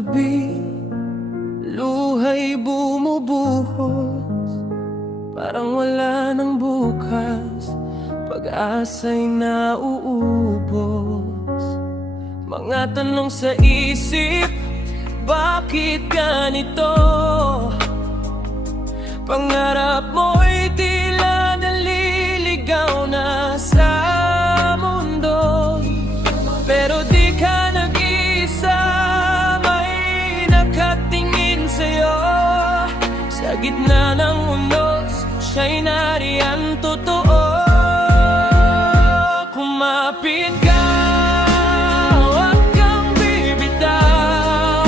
gabi, luha'y bumubuhos, parang wala nang bukas, pag-asa'y nauubos. Mga tanong sa isip, bakit ganito? Pangarap mo'y tila naliligaw na sa mundo, pero di ka nag-iisa, may nakatingin sa'yo. Sa gitna ng unos, siya'y nariyan totoo. Kumapit ka, huwag kang bibitaw,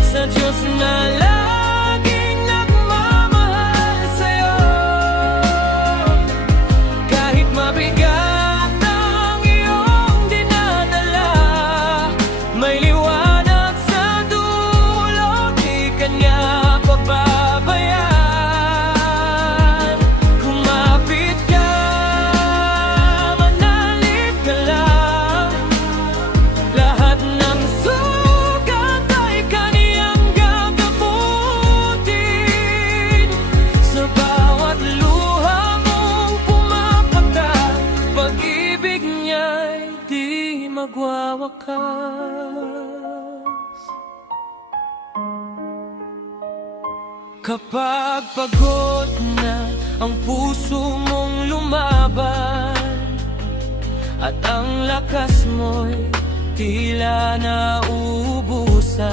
sa Diyos na laging nagmamahal sa'yo. Kahit mabigat ang iyong dinadala, may liwanag sa dulo, di kanya pababayaan. Kumapit ka, manalig ka lang, lahat ng sugat ay kaniyang gagamutin. Sa bawat luha mong pumapatak, pag-ibig niya'y di magwawakas. Kapag pagod na ang puso mong lumaban, at ang lakas mo'y tila nauubusan,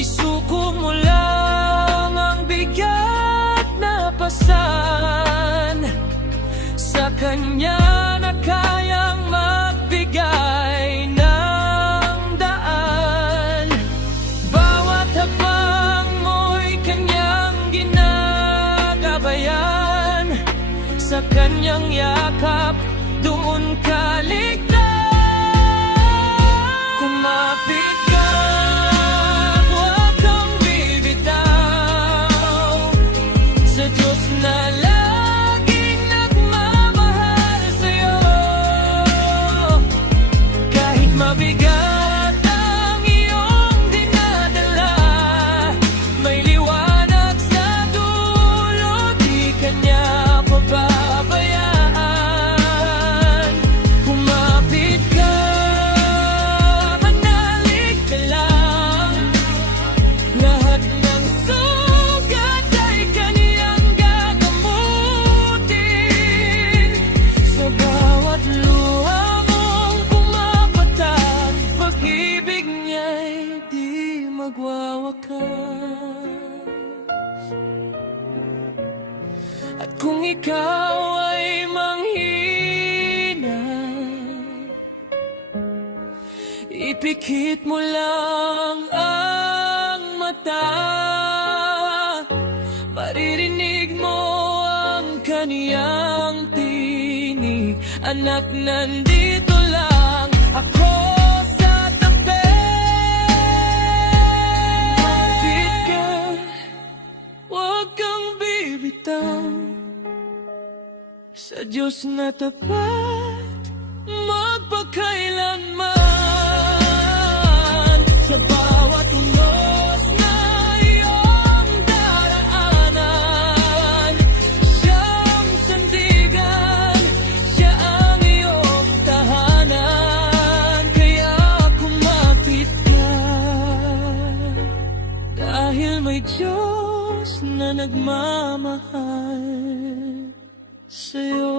isuko mo lang ang bigat na pasan sa Kanya na kayang magbigay ng daan. Bawat habang mo'y Kanyang ginagabayan, sa Kanyang yakap doon ka ligtas. Kumapit ka, huwag kang bibitaw, sa Diyos na laging nagmamahal sa'yo. Kahit mabigat ang iyong dinadala, may liwanag sa dulo, di kanya pababayaan. Kumapit ka, manalig ka lang, lahat ng sugat ay kaniyang gagamutin. Sa bawat luha mong pumapatak, pag-ibig niya'y di magwawakas. At kung ikaw ay manghina, ipikit mo lang ang mata, maririnig mo ang Kaniyang tinig. Anak, nandito lang ako sa tabi. Kapit ka, huwag kang bibitaw, sa Diyos na tapat magpakailanman. Sa bawat unos na iyong daraanan, siyang sandigan, siya ang iyong tahanan. Kaya kumapit ka, dahil may Diyos na nagmamahal sa'yo.